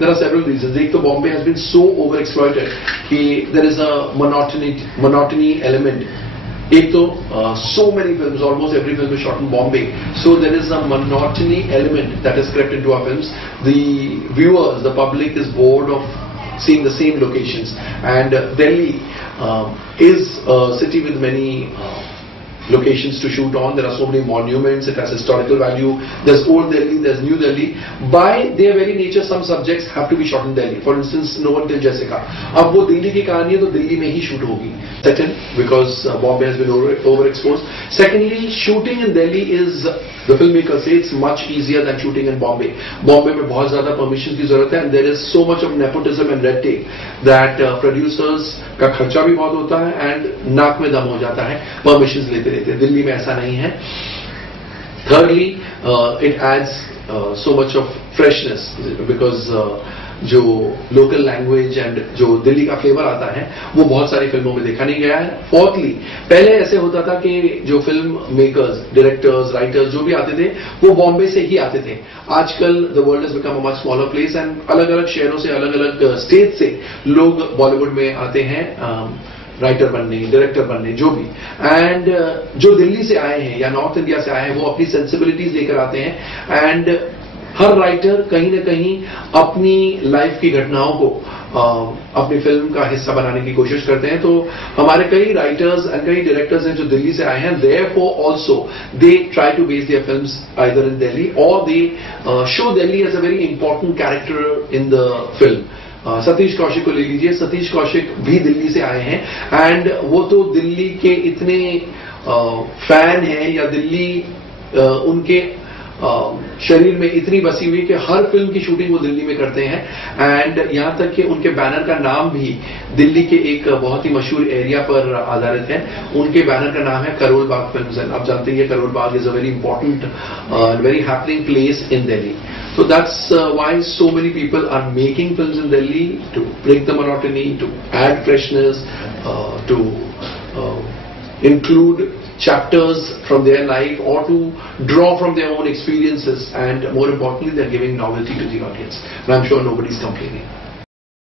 there are several reasons. एक तो Bombay has been so overexploited कि there is a monotony element. एक तो so many films, almost every film is shot in Bombay, so there is a monotony element that has crept into our films. The viewers, the public is bored of seeing the same locations, and Delhi is a city with many locations to shoot on. There are so many monuments, it has historical value. There's old Delhi, there's new Delhi. By their very nature, some subjects have to be shot in Delhi. For instance, No One Till Jessica. अब वो दिल्ली की कहानी है तो दिल्ली में ही shoot होगी. Second, because Bombay has been overexposed. Secondly, shooting in Delhi is, the filmmakers say, it's much easier than shooting in Bombay. Bombay में बहुत ज़्यादा permission की ज़रूरत है, and there is so much of nepotism and red tape that producers का खर्चा भी बहुत होता है and नाक में दम हो जाता है permissions लेते रहते हैं. दिल्ली में ऐसा नहीं है. Thirdly, it adds so much of freshness because जो लोकल लैंग्वेज एंड जो दिल्ली का फ्लेवर आता है वो बहुत सारी फिल्मों में देखा नहीं गया है. फोर्थली, पहले ऐसे होता था कि जो फिल्म मेकर्स, डायरेक्टर्स, राइटर्स जो भी आते थे वो बॉम्बे से ही आते थे. आजकल the world has become a much smaller place and अलग अलग शहरों से, अलग अलग स्टेट से लोग बॉलीवुड में आते हैं राइटर बनने, डायरेक्टर बनने, जो भी. एंड जो दिल्ली से आए हैं या नॉर्थ इंडिया से आए हैं वो अपनी सेंसिबिलिटीज लेकर आते हैं एंड हर राइटर कहीं ना कहीं अपनी लाइफ की घटनाओं को अपनी फिल्म का हिस्सा बनाने की कोशिश करते हैं. तो हमारे कई राइटर्स एंड कई डायरेक्टर्स हैं जो दिल्ली से आए हैं. Therefore also they try to base their films either in Delhi or they show Delhi as a very important character in the film. Satish Kaushik को ले लीजिए. सतीश कौशिक भी दिल्ली से आए हैं एंड वो तो दिल्ली के इतने फैन हैं या दिल्ली उनके शरीर में इतनी बसी हुई कि हर फिल्म की शूटिंग वो दिल्ली में करते हैं एंड यहां तक कि उनके बैनर का नाम भी दिल्ली के एक बहुत ही मशहूर एरिया पर आधारित है. उनके बैनर का नाम है करोल बाग फिल्म्स. आप जानते हैं Karol Bagh is a very important very happening place in Delhi. So that's why so many people are making films in Delhi to break the monotony, to add freshness, to include chapters from their life or to draw from their own experiences, and more importantly they're giving novelty to the audience, and I'm sure nobody's complaining.